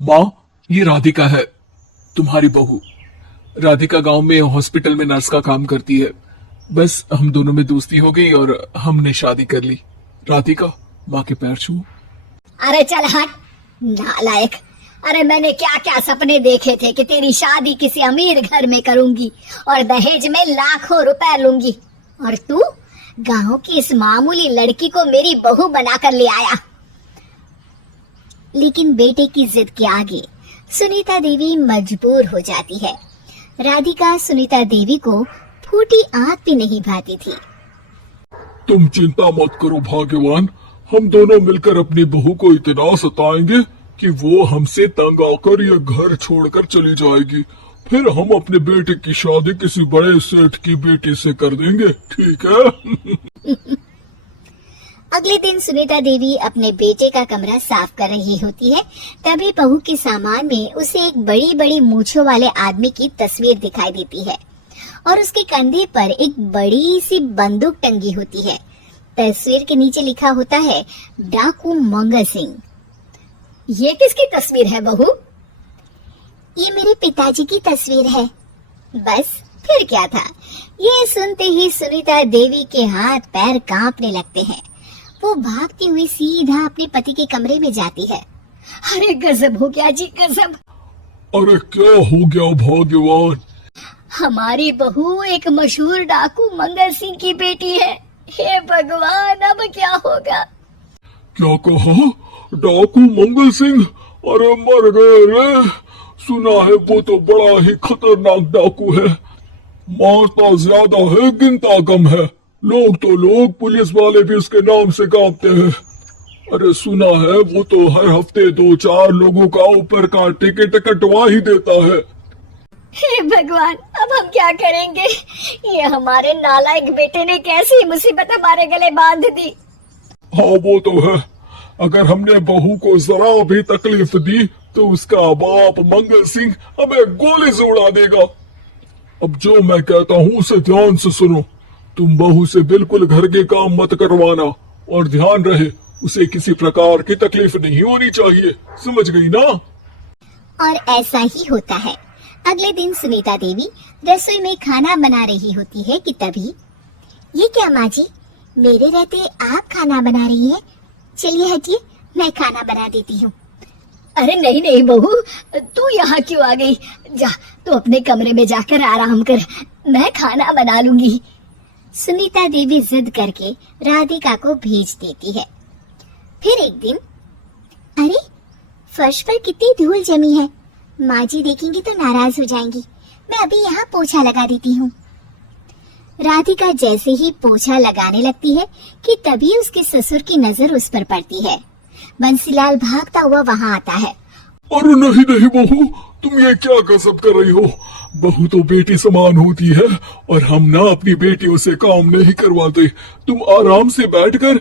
माँ, ये राधिका है, तुम्हारी बहू। राधिका गांव में हॉस्पिटल में नर्स का काम करती है। बस हम दोनों में दोस्ती हो गई और हमने शादी कर ली। राधिका, माँ के पैर छू। अरे चल हट नालायक। अरे मैंने क्या क्या सपने देखे थे कि तेरी शादी किसी अमीर घर में करूंगी और दहेज में लाखों रुपए लूंगी, और तू गांव की इस मामूली लड़की को मेरी बहू बनाकर ले आया। लेकिन बेटे की जिद के आगे सुनीता देवी मजबूर हो जाती है। राधिका सुनीता देवी को फूटी आंख भी नहीं भाती थी। तुम चिंता मत करो भाग्यवान, हम दोनों मिलकर अपनी बहू को इतना सताएंगे कि वो हमसे तंग आकर यह घर छोड़कर चली जाएगी। फिर हम अपने बेटे की शादी किसी बड़े सेठ की बेटी से कर देंगे, ठीक है? अगले दिन सुनीता देवी अपने बेटे का कमरा साफ कर रही होती है। तभी बहू के सामान में उसे एक बड़ी बड़ी मूंछों वाले आदमी की तस्वीर दिखाई देती है और उसके कंधे पर एक बड़ी सी बंदूक टंगी होती है। तस्वीर के नीचे लिखा होता है डाकू मंगल सिंह। ये किसकी तस्वीर है बहू? ये मेरे पिताजी की तस्वीर है। बस फिर क्या था। ये सुनते ही सुनीता देवी के हाथ पैर कांपने लगते हैं। वो भागती हुई सीधा अपने पति के कमरे में जाती है। अरे गजब हो गया जी, गजब। अरे क्या हो गया भाग्यवान? हमारी बहू एक मशहूर डाकू मंगल सिंह की बेटी है। हे भगवान, अब क्या होगा? क्या कहा? डाकू मंगल सिंह? अरे मर गए रे। सुना है वो तो बड़ा ही खतरनाक डाकू है, मारता ज्यादा है गिनता कम है। लोग पुलिस वाले भी उसके नाम से कांपते हैं। अरे सुना है वो तो हर हफ्ते 2-4 लोगों का ऊपर का टिकट कटवा ही देता है। हे भगवान, अब हम क्या करेंगे? ये हमारे नालायक बेटे ने कैसी मुसीबत हमारे गले बांध दी। हाँ वो तो है, अगर हमने बहू को जरा भी तकलीफ दी तो उसका बाप मंगल सिंह हमें गोली से उड़ा देगा। अब जो मैं कहता हूँ उसे ध्यान से सुनो। तुम बहू से बिल्कुल घर के काम मत करवाना, और ध्यान रहे उसे किसी प्रकार की तकलीफ नहीं होनी चाहिए, समझ गई ना? और ऐसा ही होता है। अगले दिन सुनीता देवी रसोई में खाना बना रही होती है कि तभी, ये क्या माँ जी, मेरे रहते आप खाना बना रही है? चलिए हटिए, मैं खाना बना देती हूँ। अरे नहीं नहीं बहू, तू यहाँ क्यों आ गई? जा तू अपने कमरे में जाकर आराम कर, मैं खाना बना लूंगी। सुनीता देवी जिद करके राधिका को भेज देती है। फिर एक दिन, अरे फर्श पर कितनी धूल जमी है, माँ जी देखेंगी तो नाराज हो जाएंगी, मैं अभी यहाँ पोछा लगा देती हूँ। राधिका जैसे ही पोछा लगाने लगती है कि तभी उसके ससुर की नजर उस पर पड़ती है। बंसीलाल भागता हुआ वहाँ आता है। अरे नहीं नहीं बहू, तुम ये क्या गजब कर रही हो? बहू तो बेटी समान होती है और हम ना अपनी बेटियों से काम नहीं करवाते। तुम आराम से बैठकर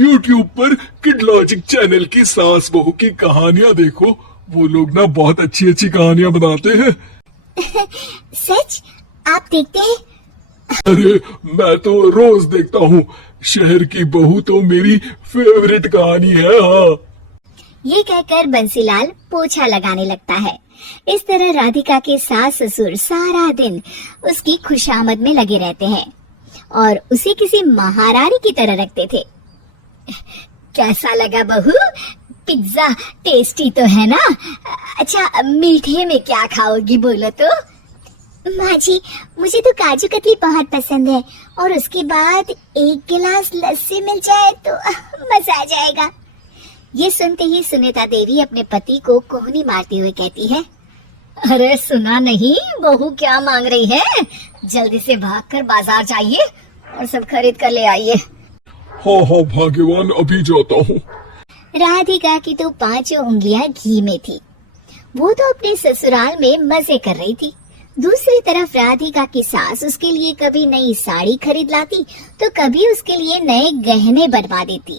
YouTube पर किड लॉजिक चैनल की सास बहू की कहानियाँ देखो। वो लोग ना बहुत अच्छी अच्छी कहानियाँ बनाते हैं। सच? आप देखते हैं? अरे मैं तो रोज देखता हूँ। शहर की बहू तो मेरी फेवरेट कहानी है। हाँ, ये कहकर बंसीलाल पोछा लगाने लगता है। इस तरह राधिका के सास ससुर सारा दिन उसकी खुशामद में लगे रहते हैं और उसे किसी महारानी की तरह रखते थे। कैसा लगा बहू? पिज्जा टेस्टी तो है ना? अच्छा, मीठे में क्या खाओगी बोलो तो? माँ जी, मुझे तो काजू कतली बहुत पसंद है, और उसके बाद एक गिलास लस्सी मिल जाए तो मजा आ जाएगा। ये सुनते ही सुनीता देवी अपने पति को कोहनी मारते हुए कहती है, अरे सुना नहीं बहू क्या मांग रही है? जल्दी से भागकर बाजार जाइए और सब खरीद कर ले आइए। हाँ हाँ भाग्यवान, अभी जाता हूँ। राधिका की तो 5 उंगलियां घी में थी। वो तो अपने ससुराल में मजे कर रही थी। दूसरी तरफ राधिका की सास उसके लिए कभी नई साड़ी खरीद लाती तो कभी उसके लिए नए गहने बनवा देती।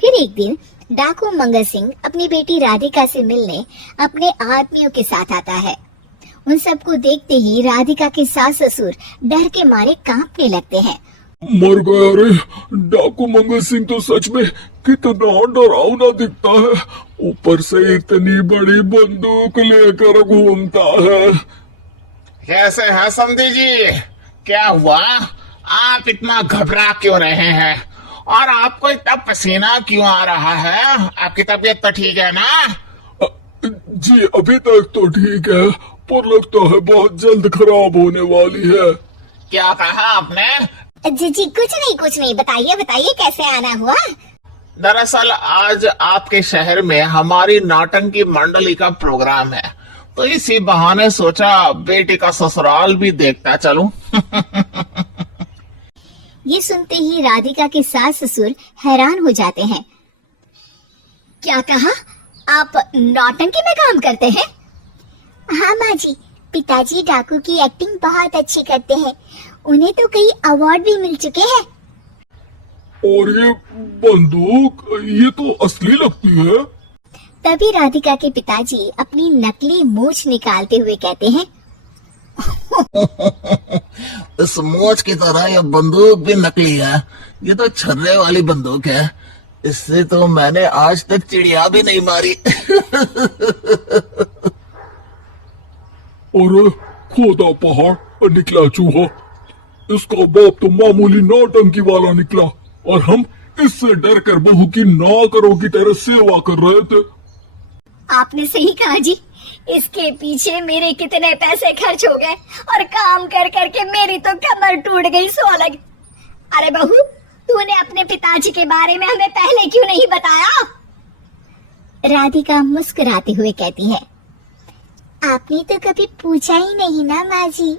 फिर एक दिन डाकू मंगल सिंह अपनी बेटी राधिका से मिलने अपने आदमियों के साथ आता है। उन सबको देखते ही राधिका के सास ससुर डर के मारे कांपने लगते हैं। मर गया रे, डाकू मंगल सिंह तो सच में कितना डरावना दिखता है। ऊपर से इतनी बड़ी बंदूक लेकर घूमता है। कैसे हैं समधी जी? क्या हुआ? आप इतना घबरा क्यों रहे हैं? और आपको इतना पसीना क्यों आ रहा है? आपकी तबीयत तो ठीक है ना? जी अभी तक तो ठीक है, पर लगता है बहुत जल्द खराब होने वाली है। क्या कहा आपने? जी कुछ नहीं, बताइए बताइए कैसे आना हुआ। दरअसल आज आपके शहर में हमारी नाटंकी मंडली का प्रोग्राम है, तो इसी बहाने सोचा बेटी का ससुराल भी देखता चलूं। ये सुनते ही राधिका के सास ससुर हैरान हो जाते हैं। क्या कहा? आप नौटंकी में काम करते हैं? हाँ माँ जी, पिताजी डाकू की एक्टिंग बहुत अच्छी करते हैं। उन्हें तो कई अवार्ड भी मिल चुके हैं। और ये बंदूक, ये तो असली लगती है। तभी राधिका के पिताजी अपनी नकली मूंछ निकालते हुए कहते हैं, इस मोच की तरह यह बंदूक भी नकली है। ये तो छर्रे वाली बंदूक है। इससे तो मैंने आज तक चिड़िया भी नहीं मारी। और खोदा पहाड़ निकला चूहा। इसका बाप तो मामूली नौटंकी वाला निकला और हम इससे डर कर बहू की नौकरों की तरह सेवा कर रहे थे। आपने सही कहा जी। इसके पीछे मेरे कितने पैसे खर्च हो गए और काम कर करके मेरी तो कमर टूट गई सो अलग। अरे बहू, तूने अपने पिताजी के बारे में हमें पहले क्यों नहीं बताया? राधिका मुस्कुराते हुए कहती है, आपने तो कभी पूछा ही नहीं ना माँ जी।